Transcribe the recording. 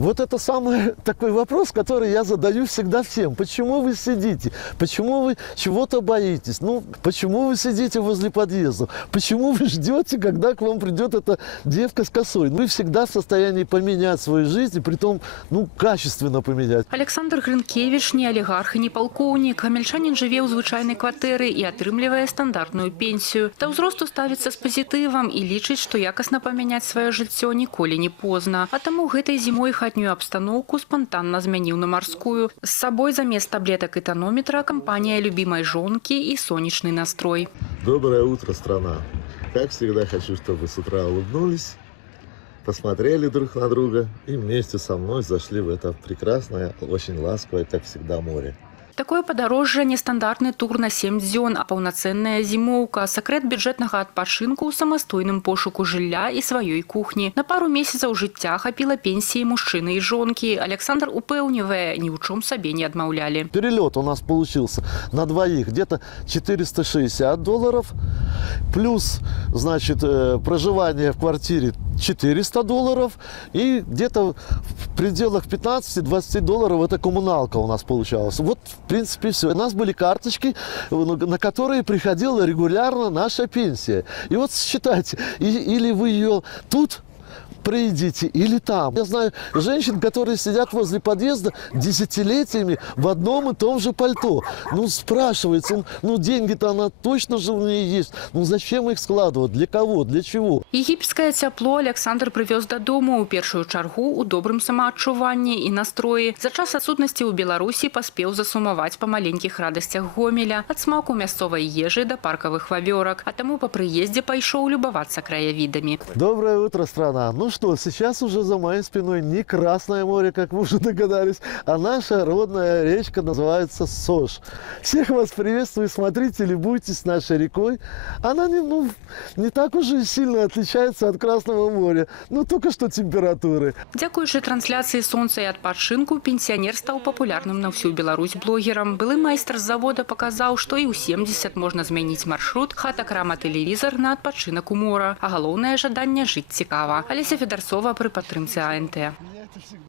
Вот это самый такой вопрос, который я задаю всегда всем. Почему вы сидите? Почему вы чего-то боитесь? Ну, почему вы сидите возле подъезда? Почему вы ждете, когда к вам придет эта девка с косой? Вы всегда в состоянии поменять свою жизнь, и притом, ну, качественно поменять. Александр Гринкевич не олигарх и не полковник. Гамельчанин живе у звычайной кватэры и атрымлівае стандартную пенсию. Да ўзросту ставіцца з пазітывам і лічыць, што якасна памяняць сваё жыццё ніколі не позна. А таму гэтай зімой хатнюю абстаноўку спантанна змяніў на марскую. З сабой замест таблеток и тонометра компания любимой жонки и солнечный настрой. Доброе утро, страна. Как всегда, хочу, чтобы с утра улыбнулись, посмотрели друг на друга и вместе со мной зашли в это прекрасное, очень ласковое, как всегда, море. Такое падарожжа не стандартны тур на 7 дзён, а паўнацэнная зімоўка. Сакрэт бюджэтнага адпачынку ў самастойным пошуку жылля і сваёй кухні. На пару месяцаў жыцця хапіла пенсіі мужчыны і жонкі. Александр упэўнівае, ні ў чым сабе не адмаўлялі. Перелет у нас получился на двоих где-то $460, плюс, значит, проживание в квартире $400 и где-то в пределах $15-20 это коммуналка у нас получалась. Вот, в принципе, все. У нас были карточки, на которые приходила регулярно наша пенсия. И вот считайте, или вы ее тут проедите, или там. Я знаю женщин, которые сидят возле подъезда десятилетиями в одном и том же пальто. Ну, спрашивается, ну, деньги-то она точно же у нее есть. Ну, зачем их складывать? Для кого? Для чего? Егіпетскае цяпло Александр прывёз дадому ў першую чаргу у добрым самаадчуванні і настроі. За час адсутнасці ў Беларусі паспеў засумаваць па маленькіх радасцях Гомеля, ад смаку мясцовай ежы да паркавых вавёрак. А таму па прыездзе пайшоў любавацца краявідамі. Доброе утро, страна. Ну что, сейчас уже за моей спиной не Красное море, как вы уже догадались, а наша родная речка называется Сош. Всех вас приветствую, смотрите, любуйтесь нашей рекой. Она не так уж и сильно отличается от Красного моря, но только что температуры. Дзякуючы трансляцыі сонца і адпачынку пенсіянер стаў папулярным на ўсю Беларусь блогерам. Былы майстар з завода паказаў, што і ў 70 можна змяніць маршрут, хата, крама, тэлевізор на адпачынак у мора. А галоўнае жаданне жыць цікава. Алеся Федарцова пры падтрымцы АНТ.